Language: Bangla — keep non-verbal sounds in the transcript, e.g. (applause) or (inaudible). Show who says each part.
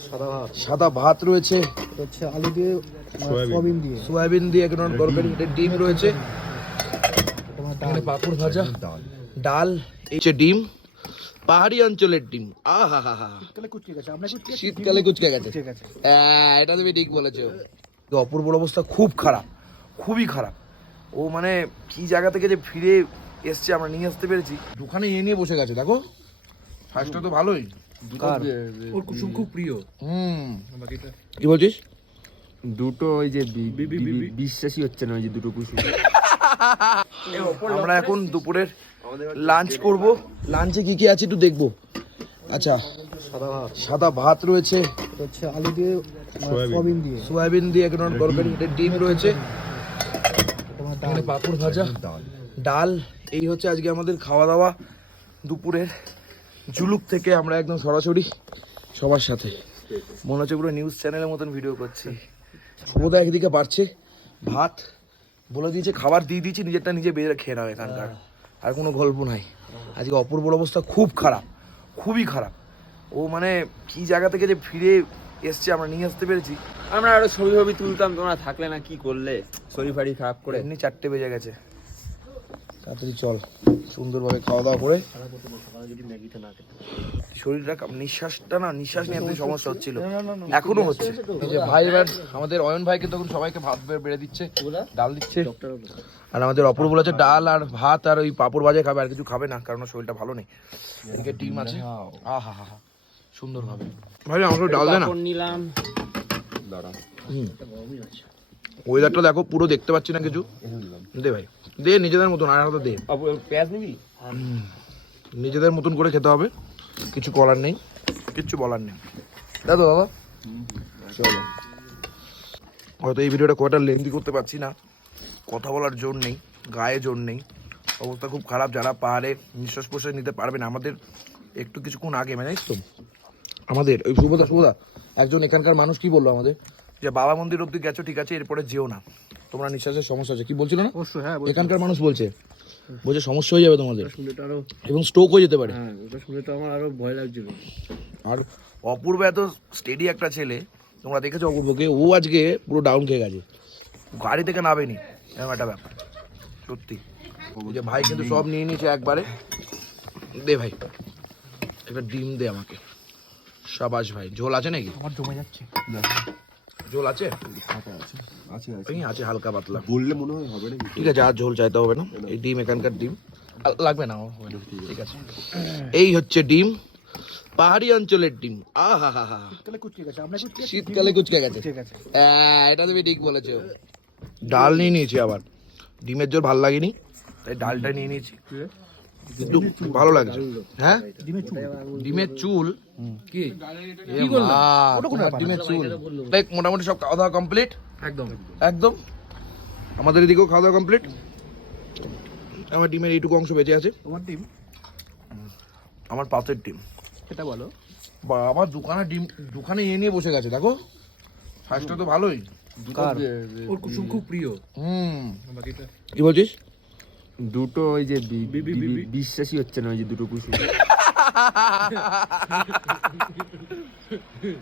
Speaker 1: সাদা ভাত।
Speaker 2: সাদা ভাত রয়েছে।
Speaker 1: হচ্ছে আলু দিয়ে সয়াবিন। দিয়ে।
Speaker 2: সয়াবিন দিয়ে এক ধরনের তরকারি। ডিম রয়েছে।
Speaker 1: তোমার
Speaker 2: এখানে পাঁপড় ভাজা। ডাল। এই যে ডিম। পাহাড়ি অঞ্চলের ডিম। আহা হা হা
Speaker 1: শীতকালে কুচকে গেছে।
Speaker 2: হ্যাঁ, এটা তুমি ঠিক বলেছ। তো অপূর্বর অবস্থা খুব খারাপ। খুবই খারাপ। ও মানে কি জায়গা থেকে যে ফিরে এসছে আমরা নিয়ে আসতে পেরেছি। দোকানে এ নিয়ে বসে গেছে দেখো। ফার্স্টটা তো ভালোই।
Speaker 3: ওর কুসুম খুব প্রিয়।
Speaker 2: হুম। কি বলছিস?
Speaker 4: দুটো ওই যে বিশ্বাসই হচ্ছে না ওই যে দুটো কুসুম।
Speaker 2: আমরা এখন দুপুরের লাঞ্চ করব। লাঞ্চে কি কি আছে একটু দেখব। আচ্ছা।
Speaker 1: সাদা ভাত।
Speaker 2: সাদা ভাত রয়েছে।
Speaker 1: এটা হচ্ছে আলু দিয়ে সয়াবিন। দিয়ে।
Speaker 2: সয়াবিন দিয়ে এক ধরনের তরকারি ডিম। রয়েছে। পাঁপড় ভাজা। ডাল। এই হচ্ছে আজকে আমাদের খাওয়া দাওয়া দুপুরের। জুলুক থেকে আমরা একদম সরাসরি সবার সাথে। মনে হচ্ছে পুরো নিউজ চ্যানেলের মতন ভিডিও করছি। শুভদা একদিকে বাড়ছে ভাত বলে দিয়েছে খাবার দিয়ে দিয়েছি নিজেরটা নিজে বেড়ে খেয়ে নাও এখানকার। আর কোনো গল্প নাই। আজকে অপূর্বর অবস্থা খুব খারাপ খুবই খারাপ। ও মানে কি জায়গা থেকে যে ফিরে এসছে আমরা নিয়ে আসতে পেরেছি।
Speaker 4: আমরা আরও ছবি ছবি তুলতাম তোমরা থাকলে না কি করলে? শরীর ফাড়ি খারাপ করে।
Speaker 2: এমনি চারটে বেজে গেছে। তাড়াতাড়ি চল। সুন্দরভাবে খাওয়া দাওয়া করে। শরীরটা নিঃশ্বাসটা না নিঃশ্বাস নিয়ে এত সমস্যা হচ্ছিল। এখনও হচ্ছে। এই যে ভাই এবার আমাদের অয়ন ভাইকে তখন সবাইকে ভাত বেড়ে দিচ্ছে ডাল দিচ্ছে। আর আমাদের অপূর্ব বলেছে ডাল আর ভাত আর ওই পাপড় ভাজা খাবে আর কিছু খাবে না কারণ শরীরটা ভালো নেই। এদিকে ডিম আছে। আহা হা হা সুন্দরভাবে। ভাই আমাকে ডাল দে না।
Speaker 4: নিলাম। দাঁড়া।
Speaker 2: ওয়েদারটা দেখো পুরো দেখতে পাচ্ছি না কিছু। দে ভাই দে নিজেদের মতন আর হাতে দে।
Speaker 4: পেঁয়াজ নিবি?
Speaker 2: নিজেদের মতন করে খেতে হবে কিছু করার নেই কিচ্ছু বলার নেই। দাদা দাদা চলো। হয়তো এই ভিডিওটা কয়টা লেন্দি করতে পারছি না কথা বলার জোর নেই গায়ে জোর নেই। অবস্থা খুব খারাপ যারা পাহাড়ে নিঃশ্বাস প্রশ্বাস নিতে পারবেন আমাদের একটু কিছুক্ষণ আগে মানে তো আমাদের ওই শুভদা শুভদা একজন এখানকার মানুষ কি বলল আমাদের? যে বাবা মন্দির অব্দি গেছো ঠিক আছে এরপরে যেও না। তোমরা নিঃশ্বাসের সমস্যা আছে। কি বলছিল না?
Speaker 1: অবশ্যই হ্যাঁ
Speaker 2: এখানকার মানুষ বলছে। বলছে সমস্যা হয়ে যাবে তোমাদের। এবং স্ট্রোক হয়ে যেতে পারে।
Speaker 1: হ্যাঁ ওটা শুনলে তো আমার আরও ভয় লাগছিল।
Speaker 2: আর অপূর্ব এত স্টেডি একটা ছেলে তোমরা দেখেছ অপূর্বকে? ও আজকে পুরো ডাউন খেয়ে গেছে। গাড়ি থেকে নামেনি। এরকম একটা ব্যাপার। সত্যি। যে ভাই কিন্তু সব নিয়ে নিয়েছে একবারে। দে ভাই একটা ডিম দে আমাকে। সাবাস ভাই ঝোল আছে নাকি?
Speaker 1: আমার জমে যাচ্ছে।
Speaker 2: ঝোল আছে?
Speaker 4: আছে আছে।
Speaker 2: আছে হালকা পাতলা।
Speaker 4: বললে মনে হয় হবে নাকি?
Speaker 2: ঠিক আছে আর ঝোল চাইতে হবে না। এই ডিম এখানকার ডিম। লাগবে না ঠিক আছে। এই হচ্ছে ডিম। পাহাড়ি অঞ্চলের ডিম। আহা হা হা
Speaker 1: শীতকালে কুচকে গেছে।
Speaker 2: হ্যাঁ, এটা তুমি ঠিক বলেছ। ডাল নিয়ে নিয়েছি আবার। ডিমের জোর ভালো লাগেনি। তাই ডালটা নিয়ে নিয়েছি। কিন্তু ভালো লাগছে। হ্যাঁ?
Speaker 1: ডিমের চুল।
Speaker 2: ডিমের
Speaker 3: কি?
Speaker 2: ডিমের চুল। মোটামুটি সব খাওয়া দাওয়া কমপ্লিট
Speaker 3: একদম।
Speaker 2: একদম? আমাদের এদিকেও খাওয়া দাওয়া কমপ্লিট আমার ডিমের এইটুকু অংশ বেঁচে আছে।
Speaker 1: তোমার ডিম?
Speaker 2: আমার পাতের ডিম।
Speaker 1: সেটা বলো।
Speaker 2: বা আমার দোকানে ডিম দোকানে এ নিয়ে বসে গেছে দেখো। ফার্স্টটা তো ভালোই।
Speaker 3: ওর খুব প্রিয়।
Speaker 2: হুম।
Speaker 3: বাকিটা
Speaker 2: কি বলছিস?
Speaker 4: দুটো ওই যে বিশ্বাসই হচ্ছে না ওই যে দুটো কুসুম (laughs)